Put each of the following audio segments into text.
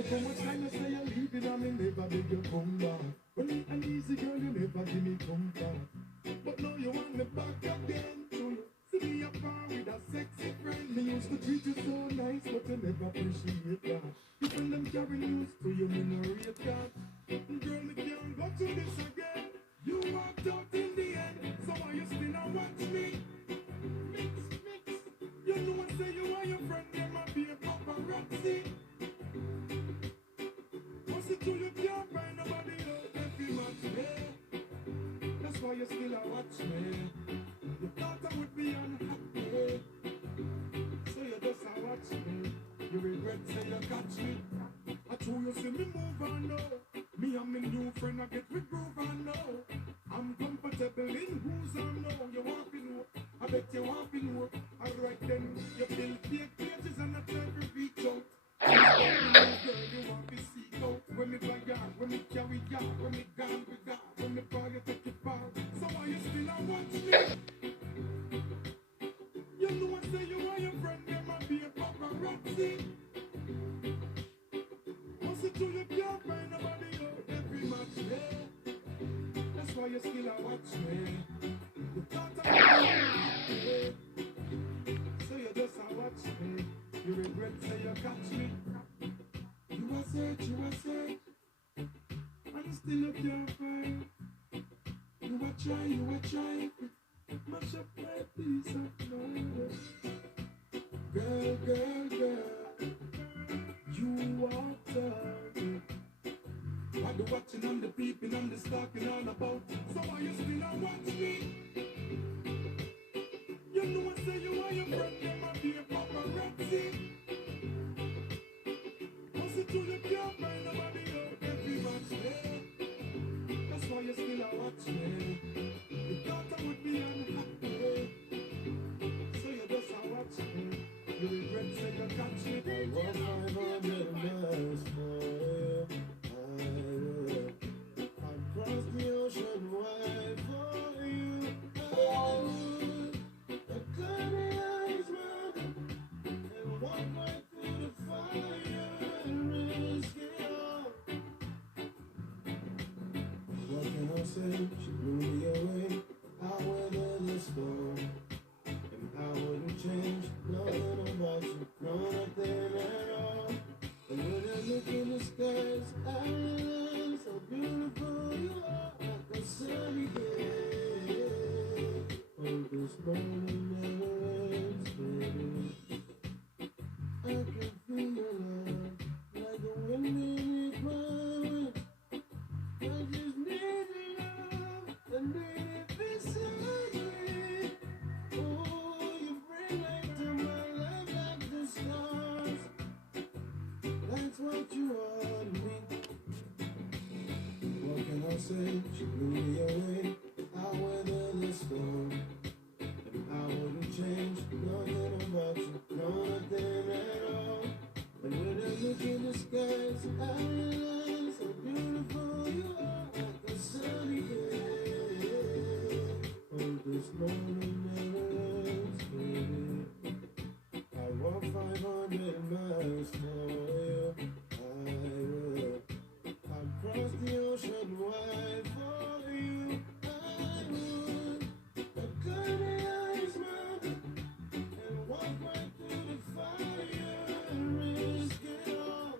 Look how much time you say you're leaving and me never beg you come back. When me an easy girl, you never give me comfort. But now you want me back again. So you see me up with a sexy friend. Me used to treat you so nice, but you never appreciate that. People them carry news to you, me no rate that. Girl, me can't go through this again. You walked out in the end, so why you still not watch me? Mix, mix. You know I say you are your friend, there might be a paparazzi. What's it to you can't find nobody else if you match me? That's why you still a watch me. You thought I would be unhappy, so you just a watch me. You regret say you catch me. I told you see me move on now. Me and my new friend I get with groove on now. I'm comfortable in who's I know. You want to know, I bet you want to know. Alright then, you build fake pages and I try to reach out. Girl, you want to seek out. When me buy yard, when me carry yard, when me gone with God, when me buy you take it far. So why you still a watch me? You know I say you are your friend, there might be a paparazzi. What's it to you can't find nobody out every match day? That's why you still a watch me. You thought I was so you just a watch me. You regret say you catch me. You a search, and still you can't find. You a try, mash up my peace of mind. Girl, you walked out. I the watching and the peeping and the stalking all about. So why you still a watch me? You know I say you are your friend, there might be a paparazzi. What's it to you can't find nobody out every match day? That's why you still a watch me. You thought I would be unhappy, so you just a watch me. You regret say you catch me. I was 500 miles for you. I'd cross the ocean wide for you. I would climb the ice mountain and walk right through the fire and risk it all. What can I say? She blew me away. I weathered the storm, and I wouldn't change nothing about you, nothing at all. And when I look in the skies, I realize how beautiful you are, like a sunny day. Oh, this morning never ends, baby. I can feel your love, like the wind in your climate. I just need your love, I need it beside me. Oh, you bring light to my life like the stars. That's what you are to me. What can I say? She blew me away. I weathered the storm, and I wouldn't change nothing about you, nothing at all. And when I look in the skies, I realize how beautiful you are, like a sunny day. Oh, this morning never ends, baby. I walk 500 miles for you. I would. I'd cross the ocean wide for you. I would. I'd climb the ice mountain and walk right through the fire and risk it all.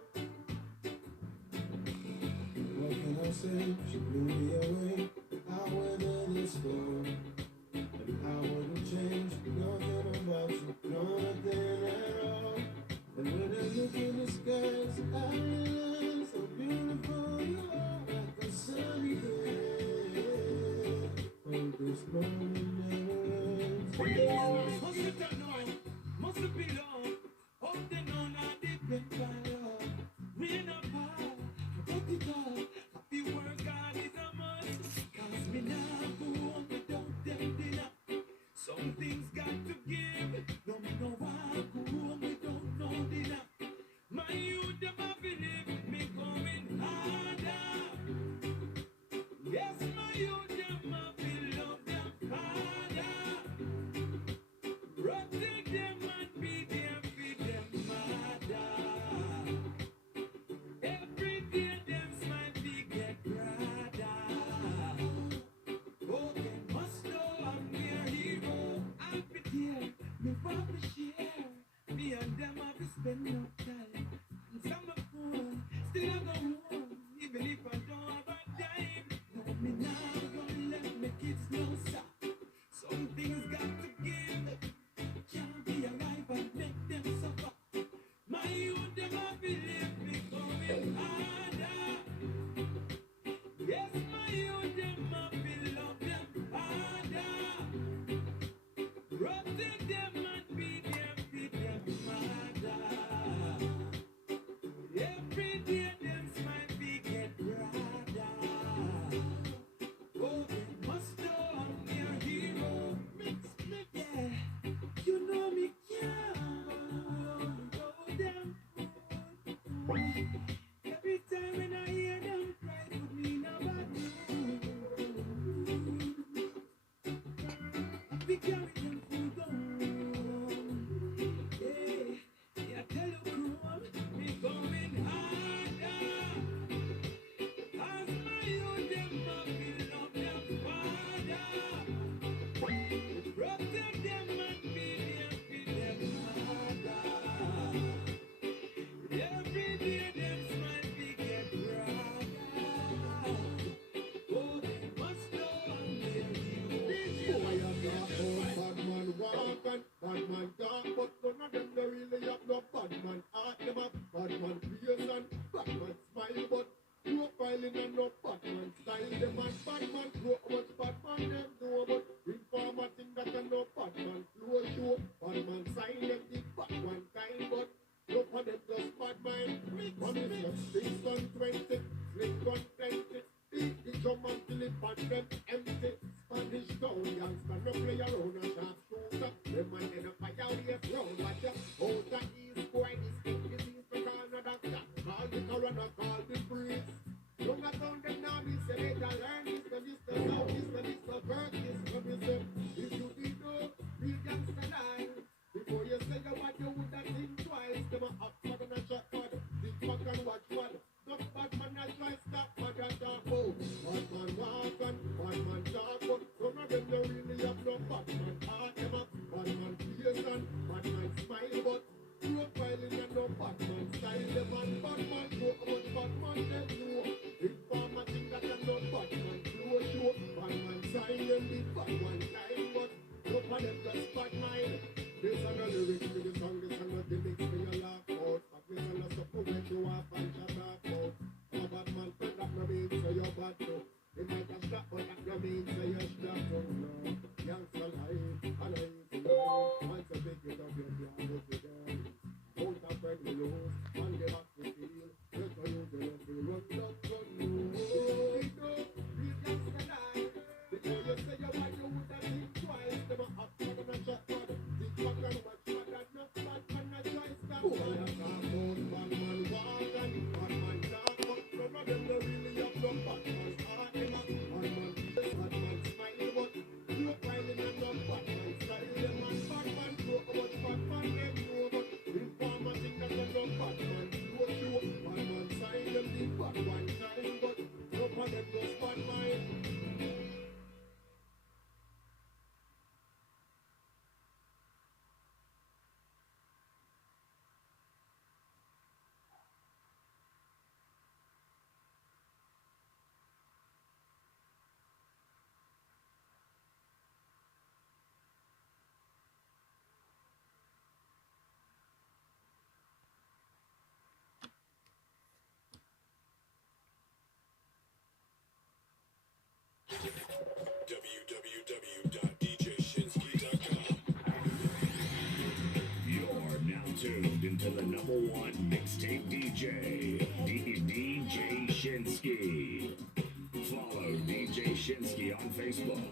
What can I say? She blew me away. I weathered the storm, and I wouldn't change nothing about you, nothing at all. And when I look in the skies, I realize how beautiful you are, like a sunny day. Oh, this morning never ends. Must it know, must it be long? Oh, they know not depend by love. We not power, but it all. Happy work, God is a must. Cause me now go on without them dinner. Some things got to give. No me no walk home without no dinner. My youth them a believe me coming harder. Yes, my youth them a feel love them father. Protect them and be there for them mother. www.djshinsky.com. You're now tuned into the #1 mixtape DJ, DJ Shinsky. Follow DJ Shinsky on Facebook,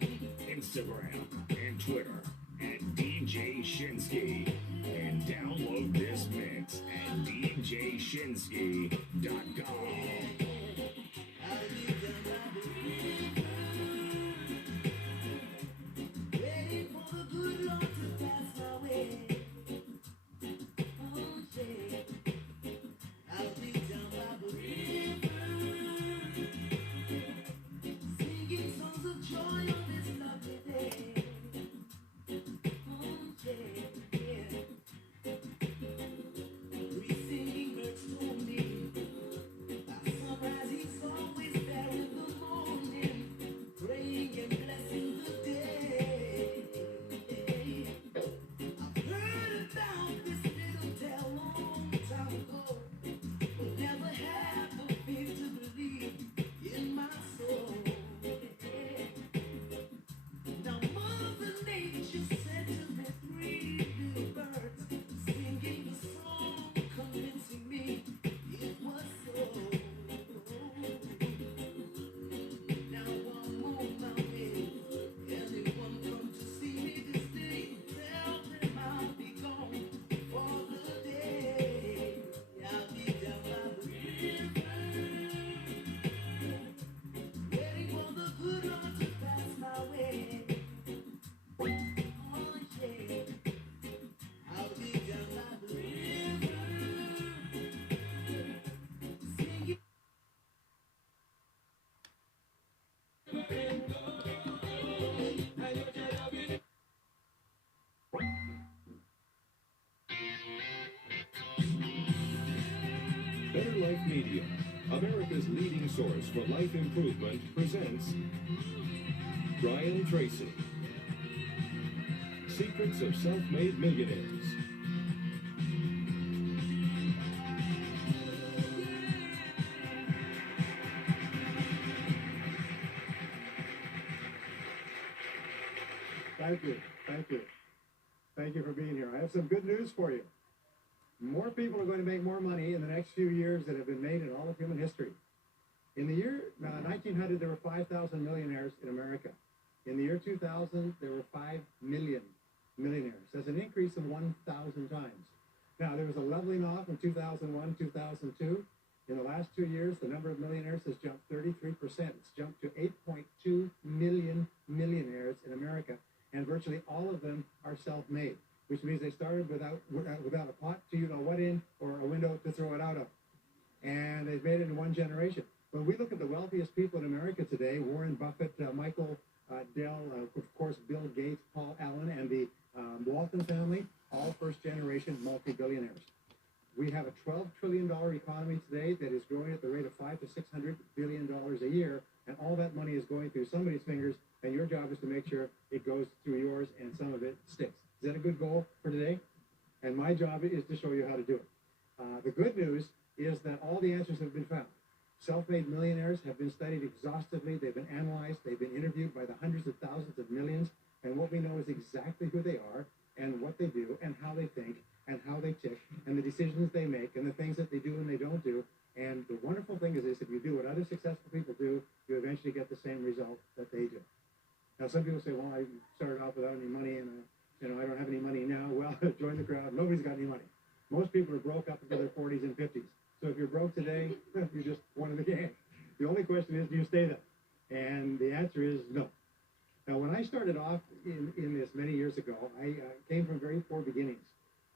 Instagram, and Twitter at DJ Shinsky. And download this mix at djshinsky.com. Media, America's leading source for life improvement, presents Brian Tracy. Secrets of Self-Made Millionaires. Thank you. Thank you. Thank you for being here. I have some good news for you. More people are going to make more money in the next few years than have been made in all of human history. In the year 1900, there were 5,000 millionaires in America. In the year 2000, there were 5 million millionaires. That's an increase of 1,000 times. Now, there was a leveling off in 2001, 2002. In the last 2 years, the number of millionaires has jumped 33%. It's jumped to 8.2 million millionaires in America, and virtually all of them are self-made, which means they started without a pot to you-know-what in or a window to throw it out of. And they've made it in one generation. When we look at the wealthiest people in America today, Warren Buffett, Michael Dell, of course, Bill Gates, Paul Allen, and the Walton family, all first-generation multi-billionaires. We have a $12 trillion economy today that is growing at the rate of $500 to $600 billion a year, and all that money is going through somebody's fingers, and your job is to make sure it goes through yours and some of it sticks. Is that a good goal for today? And my job is to show you how to do it. The good news is that all the answers have been found. Self-made millionaires have been studied exhaustively. They've been analyzed. They've been interviewed by the hundreds of thousands of millions. And what we know is exactly who they are and what they do and how they think and how they tick and the decisions they make and the things that they do and they don't do. And the wonderful thing is this: if you do what other successful people do, you eventually get the same result that they do. Now, some people say, well, I started off without any money and I don't have any money now. Well, join the crowd. Nobody's got any money. Most people are broke up until their 40s and 50s. So if you're broke today, you're just one of the gang. The only question is, do you stay there? And the answer is no. Now, when I started off in this many years ago, I came from very poor beginnings.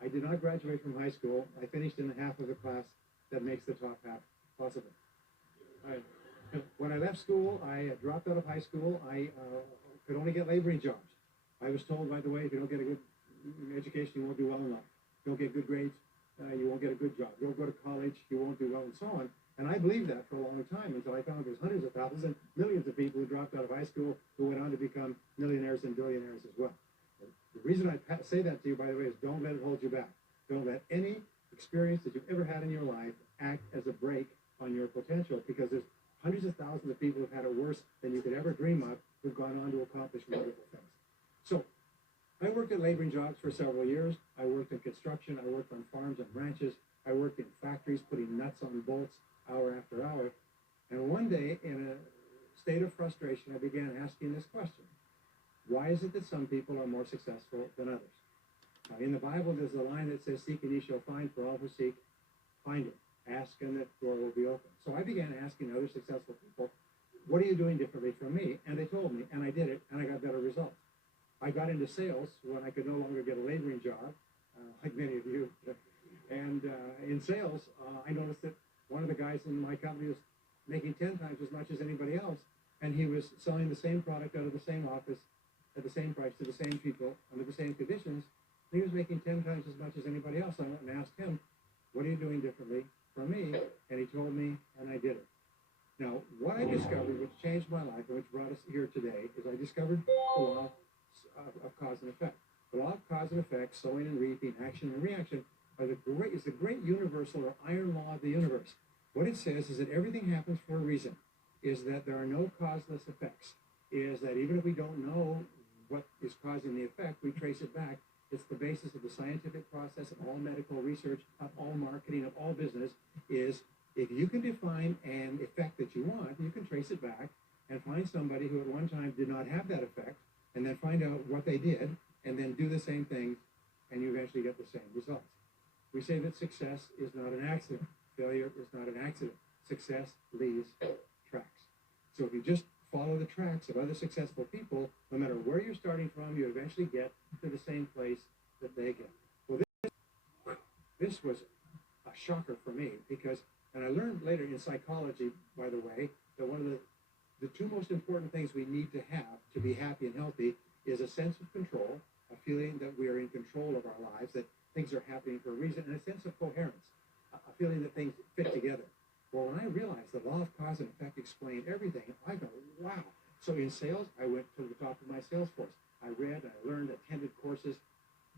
I did not graduate from high school. I finished in the half of the class that makes the top half possible. When I left school, I dropped out of high school. I could only get laboring jobs. I was told, by the way, if you don't get a good education, you won't do well enough. If you don't get good grades, you won't get a good job. You don't go to college, you won't do well, and so on. And I believed that for a long time until I found there's hundreds of thousands, millions of people who dropped out of high school who went on to become millionaires and billionaires as well. The reason I say that to you, by the way, is don't let it hold you back. Don't let any experience that you've ever had in your life act as a brake on your potential, because there's hundreds of thousands of people who've had it worse than you could ever dream of, who've gone on to accomplish wonderful things. So I worked at laboring jobs for several years. I worked in construction. I worked on farms and ranches. I worked in factories putting nuts on bolts hour after hour. And one day, in a state of frustration, I began asking this question: why is it that some people are more successful than others? Now, in the Bible, there's a line that says, seek and ye shall find, for all who seek, find it. Ask and the door will be open. So I began asking other successful people, what are you doing differently from me? And they told me, and I did it, and I got better results. I got into sales when I could no longer get a laboring job, like many of you. And in sales, I noticed that one of the guys in my company was making 10 times as much as anybody else, and he was selling the same product out of the same office at the same price to the same people under the same conditions. He was making 10 times as much as anybody else. I went and asked him, what are you doing differently from me? And he told me, and I did it. Now, what I discovered, which changed my life and which brought us here today, is I discovered the law of cause and effect. The law of cause and effect, sowing and reaping, action and reaction, is the great universal or iron law of the universe. What it says is that everything happens for a reason, is that there are no causeless effects, is that even if we don't know what is causing the effect, we trace it back. It's the basis of the scientific process of all medical research, of all marketing, of all business, is if you can define an effect that you want, you can trace it back and find somebody who at one time did not have that effect, and then find out what they did, and then do the same thing, and you eventually get the same results. We say that success is not an accident. Failure is not an accident. Success leaves tracks. So if you just follow the tracks of other successful people, no matter where you're starting from, you eventually get to the same place that they get. Well, this was a shocker for me, because, and I learned later in psychology, by the way, that one of the two most important things we need to have to be happy and healthy is a sense of control, a feeling that we are in control of our lives, that things are happening for a reason, and a sense of coherence, a feeling that things fit together. Well, when I realized the law of cause and effect explained everything, I go, wow. So in sales, I went to the top of my sales force. I read, I learned, attended courses,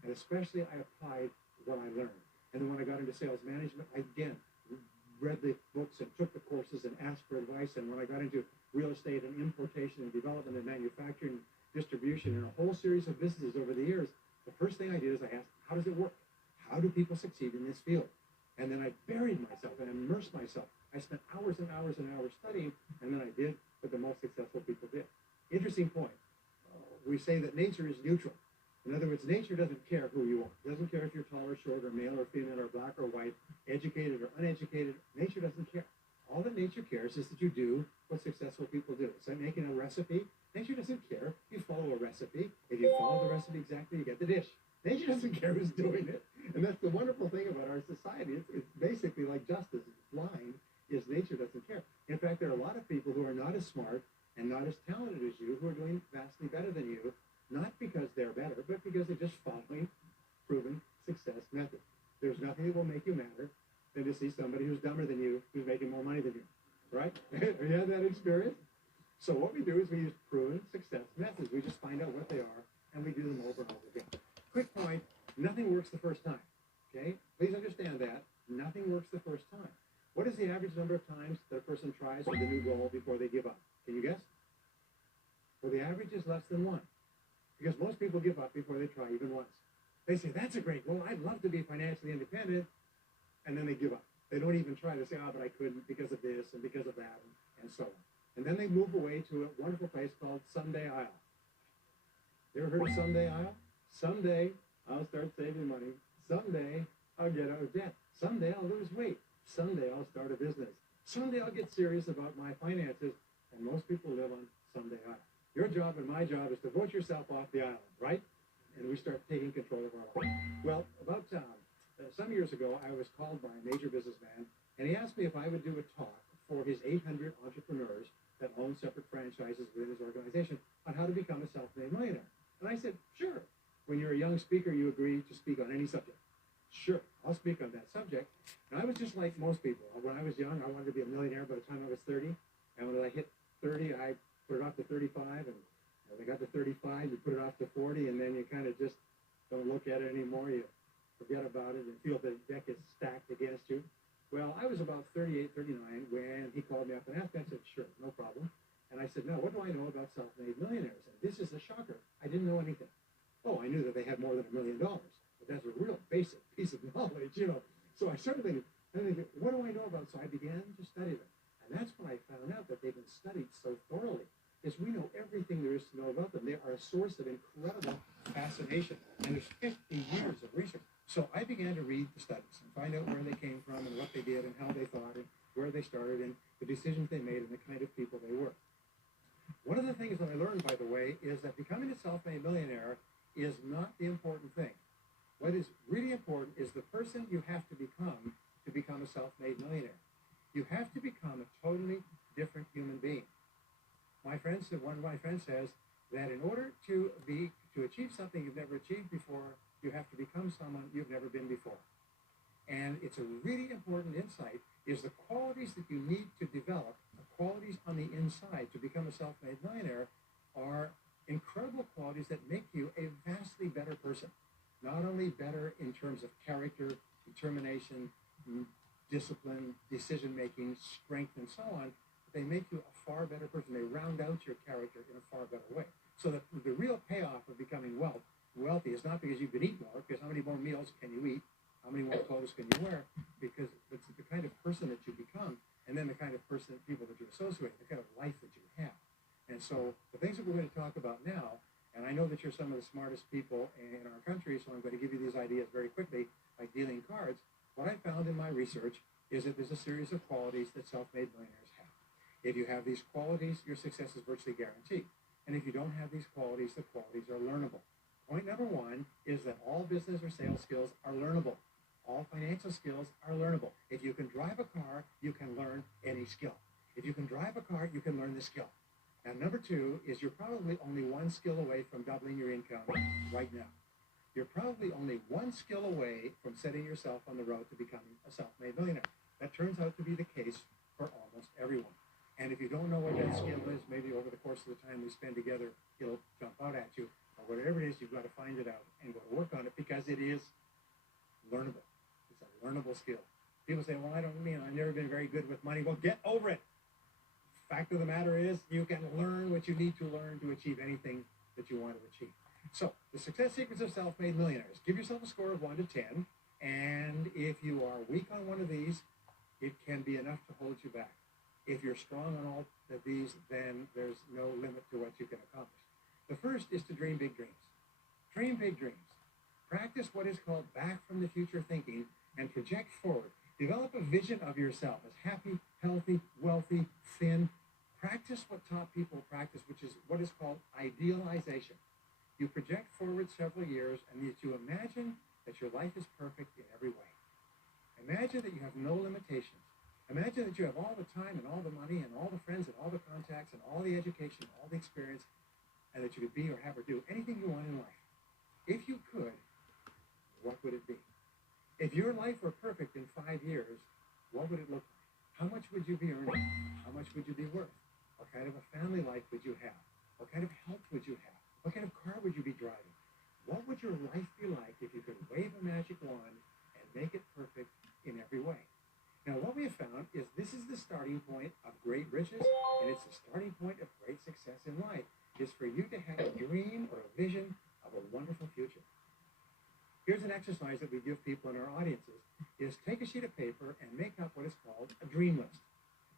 and especially I applied what I learned. And then when I got into sales management, I again read the books and took the courses and asked for advice. And when I got into real estate and importation and development and manufacturing, distribution, and a whole series of businesses over the years, the first thing I did is I asked, how does it work? How do people succeed in this field? And then I buried myself and immersed myself. I spent hours and hours and hours studying, and then I did what the most successful people did. Interesting point. We say that nature is neutral. In other words, nature doesn't care who you are. It doesn't care if you're tall or short or male or female or black or white, educated or uneducated. Nature doesn't care. All that nature cares is that you do what successful people do. It's like making a recipe. Nature doesn't care. You follow a recipe. If you follow the recipe exactly, you get the dish. Nature doesn't care who's doing it. And that's the wonderful thing about our society. It's basically like justice. It's blind, is nature doesn't care. In fact, there are a lot of people who are not as smart and not as talented as you who are doing vastly better than you, not because they're better, but because they're just following proven success methods. There's nothing that will make you madder than to see somebody who's dumber than you, who's making more money than you, right? Have you had that experience? So what we do is we use proven success methods. We just find out what they are, and we do them over and over again. Quick point, nothing works the first time, okay? Please understand that. Nothing works the first time. What is the average number of times that a person tries with a new goal before they give up? Can you guess? Well, the average is less than one, because most people give up before they try even once. They say, that's a great goal. I'd love to be financially independent, and then they give up. They don't even try to say, but I couldn't because of this and because of that, and so on. And then they move away to a wonderful place called Someday Isle. You ever heard of Someday Isle? Someday I'll start saving money. Someday I'll get out of debt. Someday I'll lose weight. Someday I'll start a business. Someday I'll get serious about my finances. And most people live on Someday Isle. Your job and my job is to vote yourself off the island, right? And we start taking control of our life. Well, about some years ago, I was called by a major businessman, and he asked me if I would do a talk for his 800 entrepreneurs that own separate franchises within his organization on how to become a self-made millionaire. And I said, sure. When you're a young speaker, you agree to speak on any subject. Sure, I'll speak on that subject. And I was just like most people. When I was young, I wanted to be a millionaire by the time I was 30. And when I hit 30, I put it off to 35. And when I got to 35, you put it off to 40. And then you kind of just don't look at it anymore. You forget about it and feel the deck is stacked against you. Well, I was about 38, 39 when he called me up and asked me. I said, sure, no problem. And I said, no, what do I know about self-made millionaires? And this is a shocker. I didn't know anything. Oh, I knew that they had more than $1 million. But that's a real basic piece of knowledge, you know. So I started thinking, what do I know about? So I began to study them. And that's when I found out that they've been studied so thoroughly, is we know everything there is to know about them. They are a source of incredible fascination. And there's 50 years of research. So I began to read the studies and find out where they came from and what they did and how they thought and where they started and the decisions they made and the kind of people they were. One of the things that I learned, by the way, is that becoming a self-made millionaire is not the important thing. What is really important is the person you have to become a self-made millionaire. You have to become a totally different human being. One of my friends says that in order to achieve something you've never achieved before, you have to become someone you've never been before. And it's a really important insight, is the qualities that you need to develop, the qualities on the inside to become a self-made millionaire are incredible qualities that make you a vastly better person. Not only better in terms of character, determination, discipline, decision-making, strength, and so on, but they make you a far better person. They round out your character in a far better way. So the real payoff of becoming wealthy is not because you can eat more, because how many more meals can you eat, how many more clothes can you wear, because it's the kind of person that you become, and then the kind of person, people that you associate, the kind of life that you have. And so the things that we're going to talk about now, and I know that you're some of the smartest people in our country, so I'm going to give you these ideas very quickly, like dealing cards. What I found in my research is that there's a series of qualities that self-made millionaires have. If you have these qualities, your success is virtually guaranteed. And if you don't have these qualities, the qualities are learnable. Point number one is that all business or sales skills are learnable. All financial skills are learnable. If you can drive a car, you can learn any skill. If you can drive a car, you can learn the skill. And number two is you're probably only one skill away from doubling your income right now. You're probably only one skill away from setting yourself on the road to becoming a self-made millionaire. That turns out to be the case for almost everyone. And if you don't know what that skill is, maybe over the course of the time we spend together, it'll jump out at you. Or whatever it is, you've got to find it out and go to work on it because it is learnable. It's a learnable skill. People say, well, I've never been very good with money. Well, get over it. Fact of the matter is, you can learn what you need to learn to achieve anything that you want to achieve. So, the success secrets of self-made millionaires. Give yourself a score of 1 to 10, and if you are weak on one of these, it can be enough to hold you back. If you're strong on all of these, then there's no limit to what you can accomplish. The first is to dream big dreams. Dream big dreams. Practice what is called back from the future thinking and project forward. Develop a vision of yourself as happy, healthy, wealthy, thin. Practice what top people practice, which is what is called idealization. You project forward several years and you imagine that your life is perfect in every way. Imagine that you have no limitations. Imagine that you have all the time and all the money and all the friends and all the contacts and all the education, all the experience, and that you could be or have or do anything you want in life. If you could, what would it be? If your life were perfect in 5 years, what would it look like? How much would you be earning? How much would you be worth? What kind of a family life would you have? What kind of health would you have? What kind of car would you be driving? What would your life be like if you could wave a magic wand and make it perfect in every way? Now, what we have found is this is the starting point of great riches, and it's the starting point of great success in life, is for you to have a dream or a vision of a wonderful future. Here's an exercise that we give people in our audiences, is take a sheet of paper and make up what is called a dream list.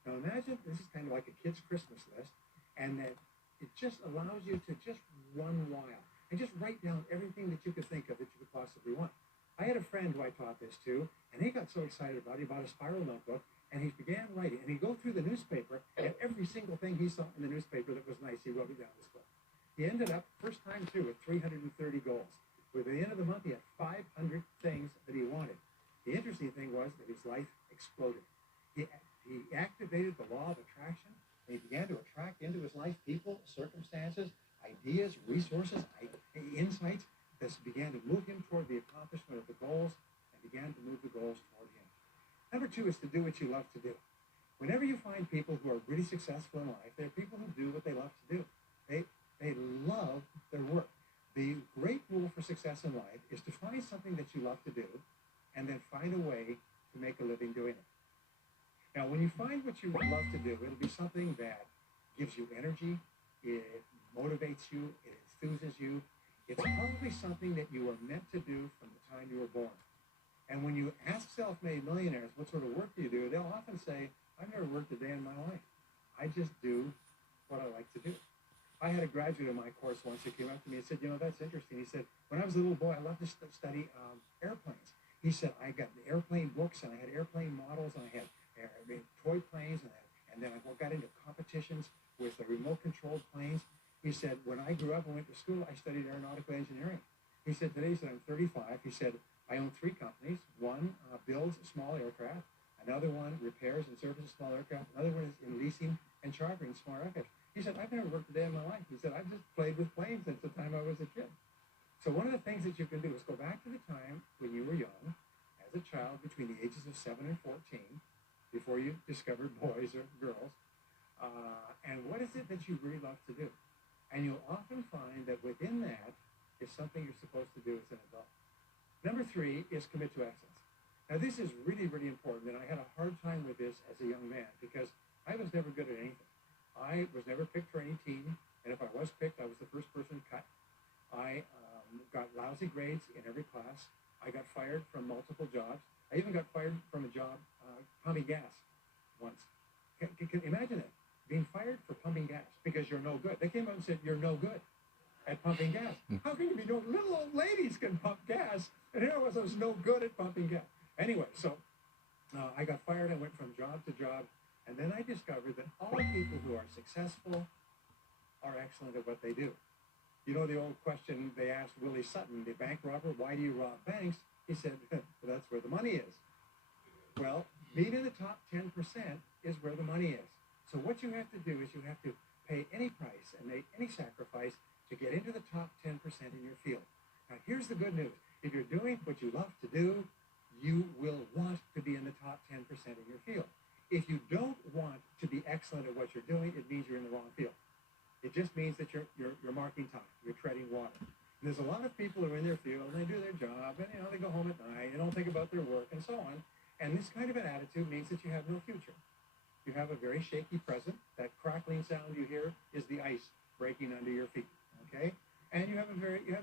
Now, imagine this is kind of like a kid's Christmas list, and that it just allows you to just run wild and just write down everything that you could think of that you could possibly want. I had a friend who I taught this to, and he got so excited about it. He bought a spiral notebook, and he began writing. And he'd go through the newspaper, and every single thing he saw in the newspaper that was nice, he wrote it down in his book. He ended up, first time through, with 330 goals. By the end of the month, he had 500 things that he wanted. The interesting thing was that his life exploded. He activated the law of attraction, and he began to attract into his life people, circumstances, ideas, resources, insights, that began to move him toward the accomplishment of the goals and began to move the goals toward him. Number 2 is to do what you love to do. Whenever you find people who are really successful in life, they're people who do what they love to do. They love their work. The great rule for success in life is to find something that you love to do and then find a way to make a living doing it. Now, when you find what you love to do, it'll be something that gives you energy, it motivates you, it enthuses you. It's probably something that you were meant to do from the time you were born. And when you ask self-made millionaires, what sort of work do you do? They'll often say, I've never worked a day in my life. I just do what I like to do. I had a graduate in my course once who came up to me and said, that's interesting. He said, when I was a little boy, I loved to study airplanes. He said, I got the airplane books, and I had airplane models, and I had toy planes, and then I got into competitions with the remote-controlled planes. He said, when I grew up and went to school, I studied aeronautical engineering. He said, today, I'm 35. He said, I own 3 companies. One builds small aircraft. Another one repairs and services small aircraft. Another one is in leasing and chartering small aircraft. He said, I've never worked a day in my life. He said, I've just played with planes since the time I was a kid. So one of the things that you can do is go back to the time when you were young, as a child, between the ages of 7 and 14, before you discovered boys or girls, and what is it that you really love to do? And you'll often find that within that is something you're supposed to do as an adult. Number 3 is commit to excellence. Now, this is really, really important, and I had a hard time with this as a young man because I was never good at anything. I was never picked for any team, and if I was picked, I was the first person cut. I got lousy grades in every class. I got fired from multiple jobs. I even got fired from a job pumping gas once. Can imagine it, being fired for pumping gas because you're no good. They came out and said, you're no good at pumping gas. How can you be no, little old ladies can pump gas, and here I was no good at pumping gas. Anyway, so I got fired. I went from job to job, and then I discovered that all people who are successful are excellent at what they do. You know the old question they asked Willie Sutton, the bank robber, why do you rob banks? He said, well, that's where the money is. Well, being in the top 10% is where the money is. So what you have to do is you have to pay any price and make any sacrifice to get into the top 10% in your field. Now, here's the good news. If you're doing what you love to do, you will want to be in the top 10% in your field. If you don't want to be excellent at what you're doing, it means you're in the wrong field. It just means that you're marking time, you're treading water. And there's a lot of people who are in their field and they do their job and they go home at night and don't think about their work and so on. And this kind of an attitude means that you have no future. You have a very shaky present. That crackling sound you hear is the ice breaking under your feet. Okay? And you have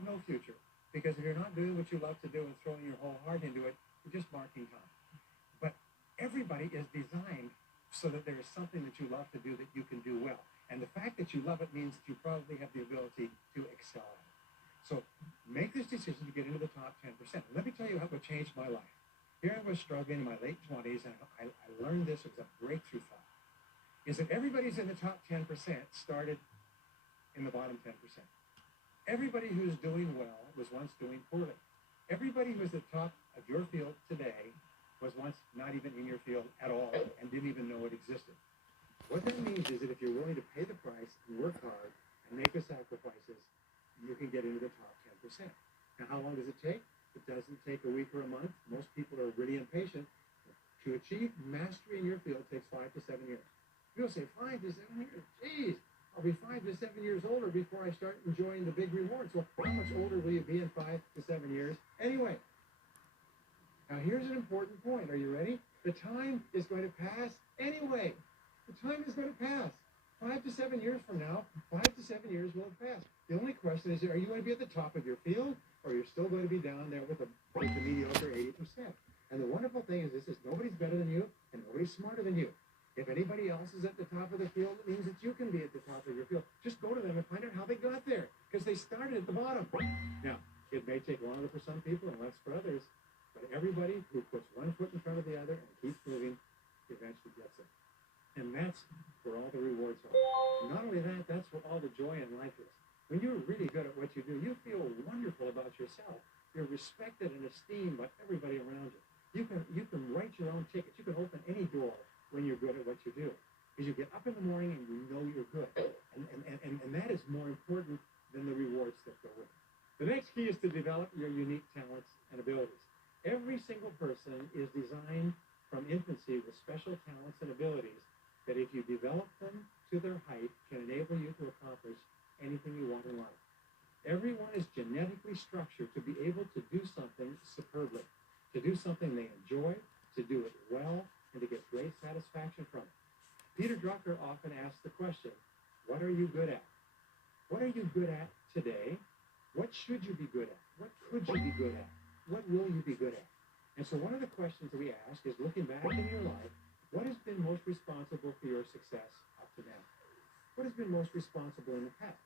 no future. Because if you're not doing what you love to do and throwing your whole heart into it, you're just marking time. But everybody is designed so that there is something that you love to do that you can do well. And the fact that you love it means that you probably have the ability to excel at it. So make this decision to get into the top 10%. Let me tell you how it changed my life. Here I was struggling in my late 20s, and I learned this as a breakthrough thought, is that everybody's in the top 10% started in the bottom 10%. Everybody who's doing well was once doing poorly. Everybody who's at the top of your field today was once not even in your field at all and didn't even know it existed. What that means is that if you're willing to pay the price and work hard and make the sacrifices, you can get into the top 10%. Now, how long does it take? It doesn't take a week or a month. Most people are really impatient. To achieve mastery in your field takes 5 to 7 years. People say, 5 to 7 years? Geez, I'll be 5 to 7 years older before I start enjoying the big rewards. Well, how much older will you be in 5 to 7 years anyway? Now, here's an important point. Are you ready? The time is going to pass anyway. The time is going to pass. 5 to 7 years from now, 5 to 7 years will have passed. The only question is, are you going to be at the top of your field, or you're still going to be down there with the mediocre 80%? And the wonderful thing is this is nobody's better than you, and nobody's smarter than you. If anybody else is at the top of the field, it means that you can be at the top of your field. Just go to them and find out how they got there, because they started at the bottom. Now, it may take longer for some people and less for others, but everybody who puts one foot in front of the other and keeps moving eventually gets it. And that's where all the rewards are. And not only that, that's where all the joy in life is. When you're really good at what you do, you feel wonderful about yourself. You're respected and esteemed by everybody around you. You can write your own ticket. You can open any door when you're good at what you do. Because you get up in the morning and you know you're good. And that is more important than the rewards that go with it. The next key is to develop your unique talents and abilities. Every single person is designed from infancy with special talents and abilities that if you develop them to their height can enable you to accomplish anything you want in life. Everyone is genetically structured to be able to do something superbly, to do something they enjoy, to do it well, and to get great satisfaction from it. Peter Drucker often asks the question, what are you good at? What are you good at today? What should you be good at? What could you be good at? What will you be good at? And so one of the questions that we ask is, looking back in your life, what has been most responsible for your success up to now? What has been most responsible in the past?